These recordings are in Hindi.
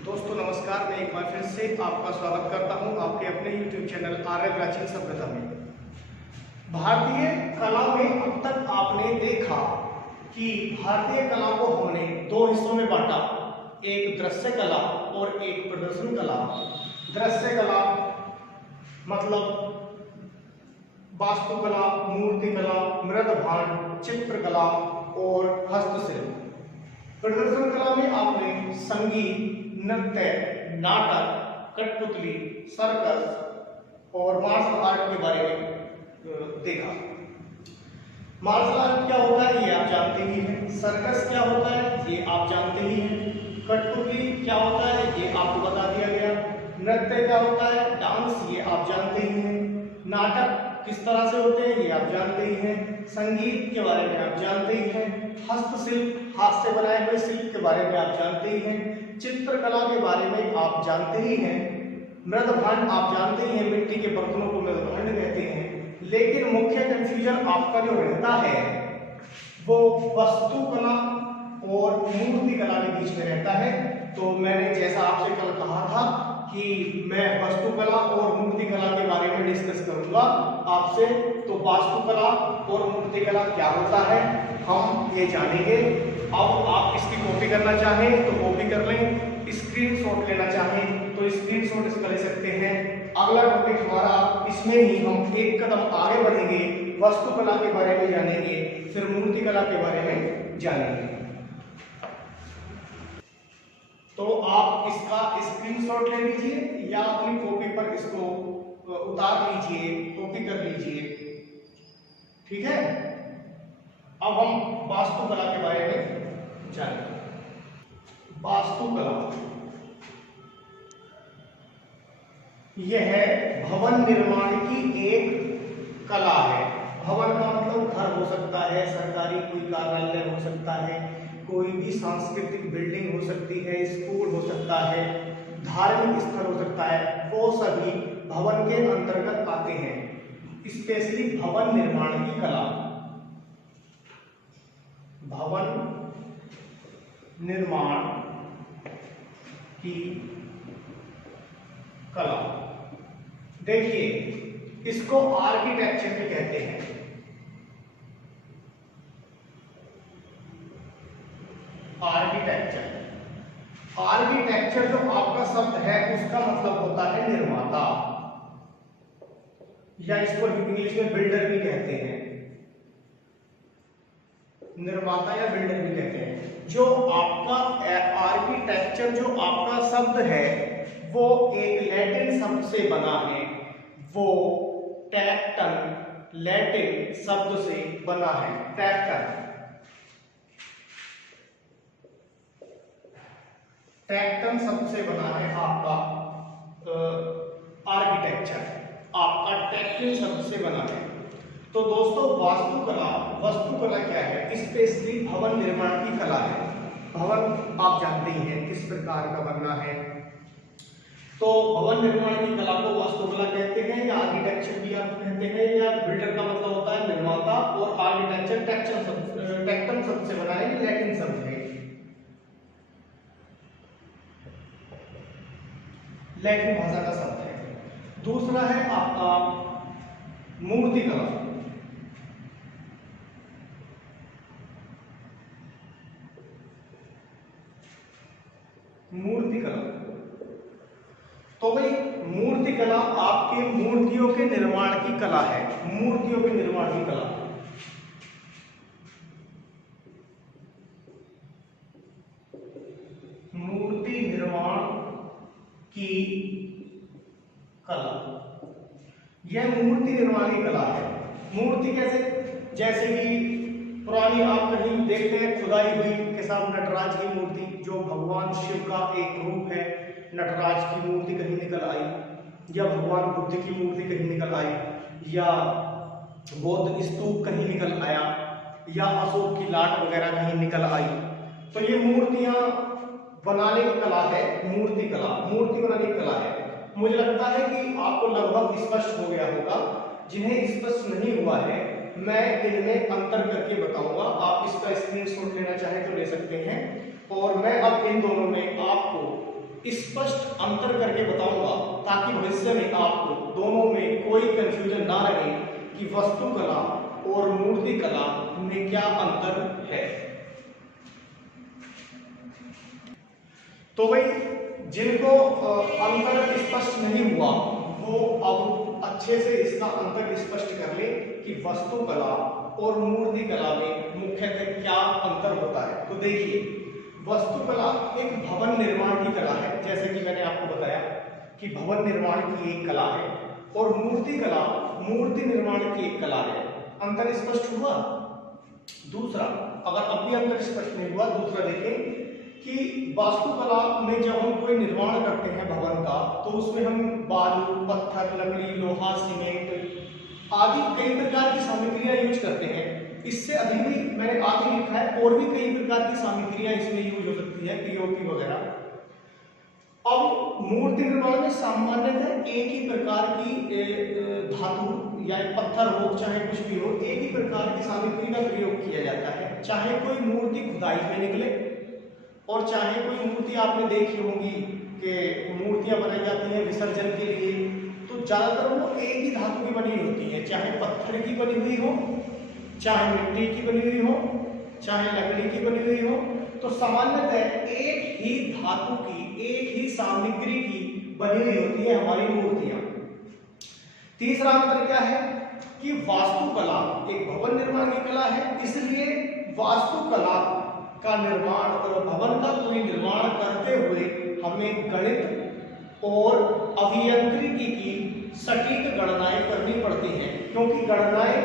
दोस्तों नमस्कार, मैं एक बार फिर से आपका स्वागत करता हूं आपके अपने YouTube चैनल आर्य प्राचीन सभ्यता में। भारतीय कला में अब तक आपने देखा कि भारतीय कला को हमने दो हिस्सों में बांटा, एक दृश्य कला और एक प्रदर्शन कला। दृश्य कला मतलब वास्तुकला, मूर्तिकला, मृदभांड, चित्रकला और हस्तशिल्प। प्रदर्शन कला में आपने संगीत, नृत्य, नाटक, कठपुतली, सर्कस और मार्शल आर्ट के बारे में देखा। मार्शल आर्ट क्या होता है ये आप जानते ही हैं, सर्कस क्या होता है ये आप जानते ही हैं, कठपुतली क्या होता है ये आपको बता दिया गया, नृत्य क्या होता है, डांस ये आप जानते ही हैं, नाटक किस तरह से होते हैं ये आप जानते ही हैं, संगीत के बारे में आप जानते ही हैं, हस्तशिल्प हाथ से बनाए हुए शिल्प के बारे में आप जानते ही हैं, चित्रकला के बारे में आप जानते ही हैं, मृदभांड आप जानते ही हैं, मिट्टी के बर्तनों को मृदभांड कहते हैं। लेकिन मुख्य कंफ्यूजन आपका जो रहता है वो वास्तुकला और मूर्तिकला के बीच में रहता है। तो मैंने जैसा आपसे कल कहा था कि मैं वास्तुकला और मूर्तिकला के बारे में डिस्कस करूंगा आपसे। तो वास्तुकला और मूर्तिकला क्या होता है हम ये जानेंगे। अब आप इसकी कॉपी करना चाहें तो कॉपी कर लें, स्क्रीनशॉट लेना चाहें तो स्क्रीनशॉट इसका ले सकते हैं। अगला टॉपिक हमारा इसमें ही हम एक कदम आगे बढ़ेंगे, वास्तुकला के बारे में जानेंगे, फिर मूर्तिकला के बारे में जानेंगे। तो आप इसका स्क्रीनशॉट ले लीजिए या अपनी कॉपी पर इसको उतार लीजिए, कॉपी कर लीजिए, ठीक है। अब हम वास्तुकला के बारे में जानेंगे। वास्तुकला यह है भवन निर्माण की एक कला है। भवन का मतलब घर हो सकता है, सरकारी कोई कार्यालय हो सकता है, कोई भी सांस्कृतिक बिल्डिंग हो सकती है, स्कूल हो सकता है, धार्मिक स्थल हो सकता है, वो सभी भवन के अंतर्गत आते हैं। स्पेशली भवन निर्माण की कला, भवन निर्माण की कला। देखिए इसको आर्किटेक्चर भी कहते हैं। आर्किटेक्चर, आर्किटेक्चर जो आपका शब्द है उसका मतलब होता है निर्माता, या इसको इंग्लिश में बिल्डर भी कहते हैं। निर्माता या बिल्डर भी कहते हैं। जो आपका आर्किटेक्चर जो आपका शब्द है वो एक लैटिन शब्द से बना है, वो टैक्टन लैटिन शब्द से बना है। टैक्टन, टैक्टन शब्द से बना है आपका आर्किटेक्चर, आपका टैक्टन शब्द से बना है। तो दोस्तों वास्तुकला, वास्तुकला क्या है? स्पेशली भवन निर्माण की कला है। भवन आप जानते ही हैं किस प्रकार का बनना है। तो भवन निर्माण की कला को वास्तुकला कहते हैं, या आर्किटेक्चर भी आप कहते हैं, या बिल्डर का मतलब होता है निर्माता, और आर्किटेक्चर टैक्टन शब्द से बना है, लैटिन शब्द है, लैटिन भाषा का शब्द है। दूसरा है आपका मूर्तिकला। मूर्तिकला तो भाई मूर्तिकला आपके मूर्तियों के निर्माण की कला है। मूर्तियों के निर्माण की कला, मूर्ति निर्माण की कला, यह मूर्ति निर्माण की कला है। मूर्ति कैसे? जैसे कि पुरानी आप कहीं देखते हैं खुदाई हुई के साथ नटराज की मूर्ति, जो भगवान शिव का एक रूप है, नटराज की मूर्ति कहीं निकल आई, या भगवान बुद्ध की मूर्ति कहीं निकल आई, या बौद्ध स्तूप कहीं निकल आया, या अशोक की लाट वगैरह कहीं निकल आई। तो ये मूर्तियां बनाने की कला है, मूर्ति कला, मूर्ति बनाने की कला है। मुझे लगता है कि आपको लगभग स्पष्ट हो गया होगा। जिन्हें स्पष्ट नहीं हुआ है मैं इनमें अंतर करके बताऊंगा। आप इसका स्क्रीनशॉट लेना चाहें तो ले सकते हैं। और मैं अब इन दोनों में आपको स्पष्ट अंतर करके बताऊंगा ताकि भविष्य में आपको दोनों में कोई कंफ्यूजन ना रहे कि वास्तुकला और मूर्तिकला में क्या अंतर है। तो भाई जिनको अंतर स्पष्ट नहीं हुआ वो अब अच्छे से इसका अंतर स्पष्ट कर ले कि वास्तुकला और मूर्तिकला में मुख्यतः क्या अंतर होता है। तो देखिए, वास्तुकला एक भवन निर्माण की कला है, जैसे कि मैंने आपको बताया कि भवन निर्माण की एक कला है, और मूर्तिकला मूर्ति निर्माण की एक कला है। अंतर स्पष्ट हुआ। दूसरा, अगर अब भी अंतर स्पष्ट नहीं हुआ, दूसरा देखें कि वास्तुकला में जब हम कोई निर्माण करते हैं भवन का, तो उसमें हम बालू, पत्थर, लकड़ी, लोहा, सीमेंट आदि कई प्रकार की सामग्रियां यूज करते हैं। इससे अधिक भी मैंने आगे लिखा है, और भी कई प्रकार की सामग्रियां इसमें यूज हो सकती है, पीओपी वगैरह। अब मूर्ति निर्माण में सामान्यतः एक ही प्रकार की धातु या पत्थर हो, चाहे कुछ भी हो, एक ही प्रकार की सामग्री का प्रयोग किया जाता है। चाहे कोई मूर्ति खुदाई में निकले और चाहे कोई मूर्ति आपने देखी होगी कि मूर्तियां बनाई जाती हैं विसर्जन के लिए, तो ज्यादातर वो एक ही धातु की बनी होती है, चाहे पत्थर की बनी हुई हो, चाहे मिट्टी की बनी हुई हो, चाहे लकड़ी की बनी हुई हो। तो सामान्यतः एक ही धातु की, एक ही सामग्री की बनी हुई होती है हमारी मूर्तियां। तीसरा अंतर क्या है कि वास्तुकला एक भवन निर्माण की कला है, इसलिए वास्तुकला का निर्माण और भवन का कोई निर्माण करते हुए हमें गणित और अभियांत्रिकी की सटीक गणनाएं करनी पड़ती हैं, क्योंकि गणनाएं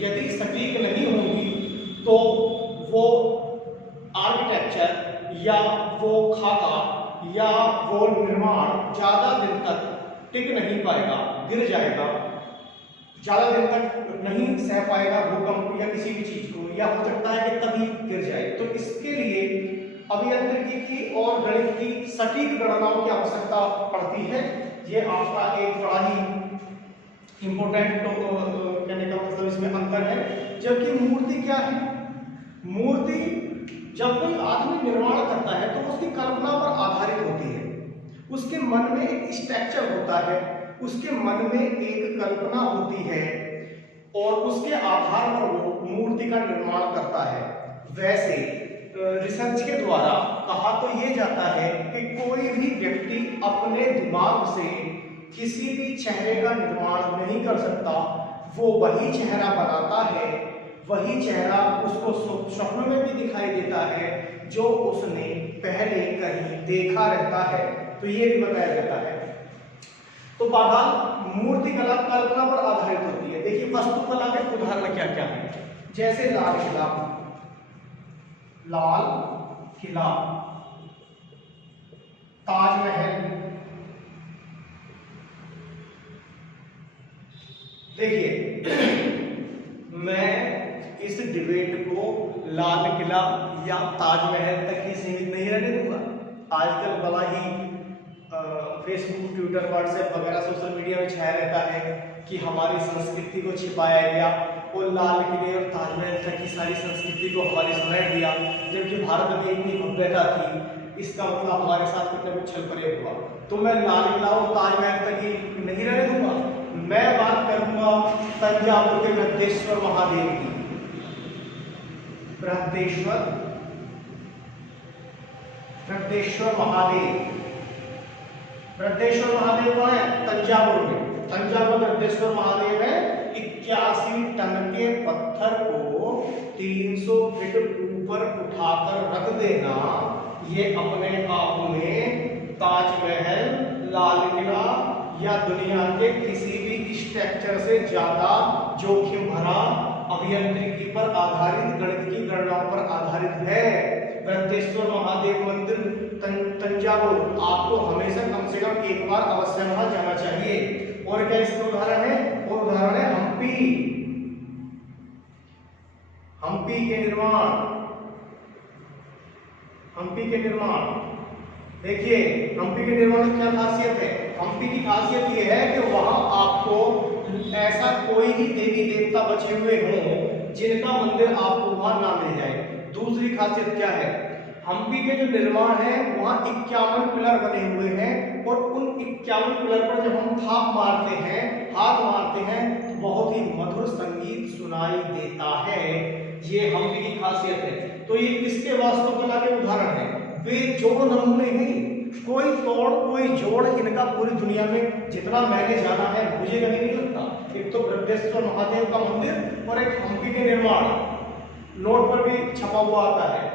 यदि सटीक नहीं होंगी तो वो आर्किटेक्चर या वो खाका या वो निर्माण ज्यादा दिन तक टिक नहीं पाएगा, गिर जाएगा, ज्यादा दिन तक नहीं सह पाएगा भूकंप या किसी भी चीज को, या हो सकता है कि तभी गिर जाए। तो इसके लिए अभियांत्रिकी की और गणित की सटीक गणनाओं की आवश्यकता पड़ती है। ये आपका एक बड़ा ही इंपॉर्टेंट कहने का मतलब इसमें अंतर है। जबकि मूर्ति क्या है, मूर्ति जब कोई आदमी निर्माण करता है तो उसकी कल्पना पर आधारित होती है, उसके मन में एक स्ट्रक्चर होता है, उसके मन में एक कल्पना होती है और उसके आधार पर वो मूर्ति का निर्माण करता है। वैसे रिसर्च के द्वारा कहा तो ये जाता है कि कोई भी व्यक्ति अपने दिमाग से किसी भी चेहरे का निर्माण नहीं कर सकता, वो वही चेहरा बनाता है, वही चेहरा उसको स्वप्न में भी दिखाई देता है जो उसने पहले कहीं देखा रहता है। तो ये भी बताया जाता है। तो बहरहाल मूर्ति कला कल्पना पर आधारित होती है। देखिए वास्तुकला के उदाहरण क्या क्या है, जैसे लाल किला, लाल किला, ताजमहल। देखिए मैं इस डिबेट को लाल किला या ताजमहल तक ही सीमित नहीं रहने दूंगा। आजकल बड़ा ही फेसबुक, ट्विटर, व्हाट्सएप वगैरह सोशल मीडिया में छाया रहता है कि हमारी संस्कृति को छिपाया गया और लाल किले और ताजमहल तक की सारी संस्कृति को हमारी समेट दिया, जबकि भारत में इतनी भव्यता थी। इसका मतलब हमारे साथ कितना कुछ छल प्रयोग हुआ। तो मैं लाल किला और ताजमहल तक ही नहीं रहने दूंगा, मैं बात करूंगा तंजावुर के बृहदेश्वर महादेव की। बृहदेश्वर महादेव, बृहदेश्वर महादेव कहाँ है? तंजावुर में। तंजावुर बृहदेश्वर महादेव है। 81 टन के पत्थर को 300 फीट ऊपर उठाकर रख देना, ये अपने आप में ताजमहल, लाल किला या दुनिया के किसी भी स्ट्रक्चर से ज्यादा जोखिम भरा, अभियांत्रिकी पर आधारित, गणित की गणनाओं पर आधारित है। बृहदेश्वर महादेव मंदिर तंजावुर आपको हमेशा कम से कम एक बार अवश्य वहां जाना चाहिए। और क्या इसका उदाहरण है? और उदाहरण है हम्पी। हम्पी के निर्माण, हम्पी के निर्माण देखिए हम्पी के निर्माण की क्या खासियत है? हम्पी की खासियत यह है कि वहां आपको ऐसा कोई भी देवी देवता बचे हुए हों जिनका मंदिर आपको वहां ना मिल जाए। दूसरी खासियत क्या है? हम्पी के जो निर्माण है वहाँ 51 पिलर बने हुए हैं और उन 51 पिलर पर जब हम थाप मारते हैं, हाथ मारते हैं, तो बहुत ही मधुर संगीत सुनाई देता है। ये हम्पी की खासियत है। तो ये किसके वास्तुकला के उदाहरण है? वे जोड़ नमूने नहीं, कोई तोड़ कोई जोड़ इनका पूरी दुनिया में जितना मैंने जाना है मुझे कभी नहीं लगता। एक तो बृहदेश्वर महादेव का मंदिर और एक हम्पी के निर्माण, नोट पर भी छपा हुआ आता है।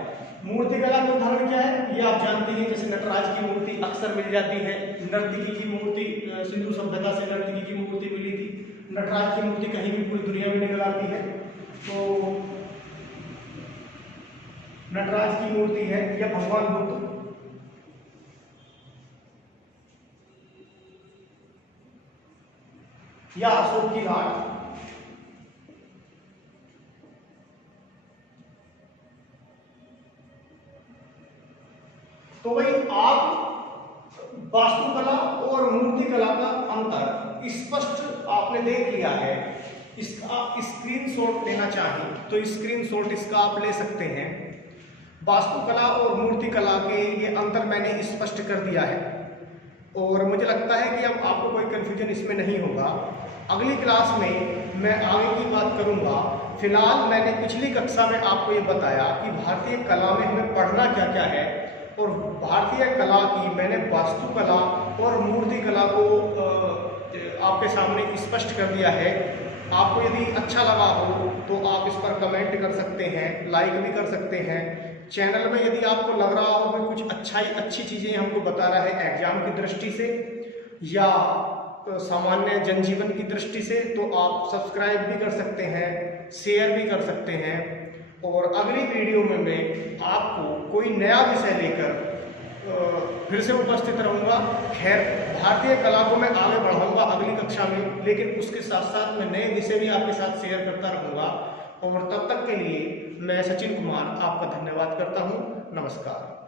मूर्तिकला का उदाहरण क्या है? ये आप जानते हैं, जैसे नटराज की मूर्ति अक्सर मिल जाती है। नर्तकी की मूर्ति, सिंधु सभ्यता से नर्तकी की मूर्ति मिली थी। नटराज की मूर्ति कहीं भी पूरी दुनिया में निकल आती है। तो नटराज की मूर्ति है या भगवान बुद्ध, या अशोक की घाट। तो भाई आप वास्तुकला और मूर्तिकला का अंतर स्पष्ट आपने देख लिया है। इसका स्क्रीनशॉट लेना चाहें तो स्क्रीनशॉट इसका आप ले सकते हैं। वास्तुकला और मूर्तिकला के ये अंतर मैंने स्पष्ट कर दिया है और मुझे लगता है कि अब आपको कोई कंफ्यूजन इसमें नहीं होगा। अगली क्लास में मैं आगे की बात करूंगा। फिलहाल मैंने पिछली कक्षा में आपको ये बताया कि भारतीय कला में हमें पढ़ना क्या क्या है, और भारतीय कला की मैंने वास्तुकला और मूर्तिकला को आपके सामने स्पष्ट कर दिया है। आपको यदि अच्छा लगा हो तो आप इस पर कमेंट कर सकते हैं, लाइक भी कर सकते हैं। चैनल में यदि आपको लग रहा हो कि कुछ अच्छी चीज़ें हमको बता रहा है एग्जाम की दृष्टि से या सामान्य जनजीवन की दृष्टि से, तो आप सब्सक्राइब भी कर सकते हैं, शेयर भी कर सकते हैं। और अगली वीडियो में मैं आपको कोई नया विषय लेकर फिर से उपस्थित रहूँगा। खैर, भारतीय कला को मैं आगे बढ़ाऊँगा अगली कक्षा में, लेकिन उसके साथ साथ मैं नए विषय भी आपके साथ शेयर करता रहूँगा। और तब तक के लिए मैं सचिन कुमार आपका धन्यवाद करता हूँ। नमस्कार।